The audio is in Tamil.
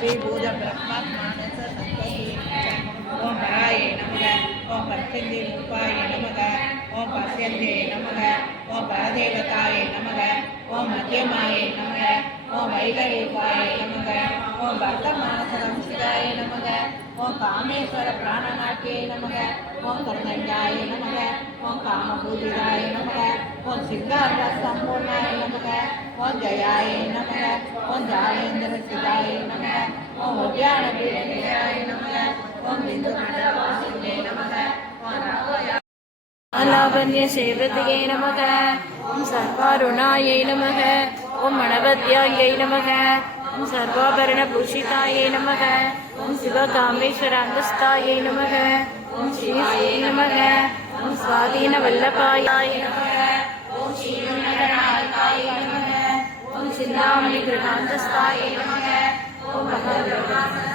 ब्रह्मात्मानंद संतति ओम हराय नमः ओम पत्यन्ते रूपाय नमः ओम पश्यन्ते नमः ओम परदेवताय नमः ओम मध्यमाय नमः ओम वैगरूपाय नमः ओम वर्तमानसंस्थिताय नमः ओम कामेश्वर प्राणनाट्ये नमः ஓம் கருணஞ்சாய நமக ஓம் காமபூஜிதாய நமக ஓம் சிங்கார சம்பூர்ணாய நமக ஓம் ஜயாய நமக ஓம் ஜாயேந்திர சிதாய நமக ஓம் ஒவ்யான பீடநிலையாய நமக ஓம் இந்து மண்டலவாசினே நமக ஓம் ராமய லாவண்ய சேவதையை நமக ஓம் சர்வாருணாயை நமக ஓம் மணவத்யாயை நமக ஓம் சர்வாபரண பூஷிதாயை நமக ஓம் சிவகாமேஸ்வர அந்தஸ்தாயை நமக. ஓம் ஸ்ரீ நமக. ஓம் சுவாதீன வல்லபாயாய நமக ஓம் ஸ்ரீநாயகாய நமக. ஓம் சிந்தாமணி கிருதாந்தஸ்தாய நமக. ஓம் பகவத்கீதை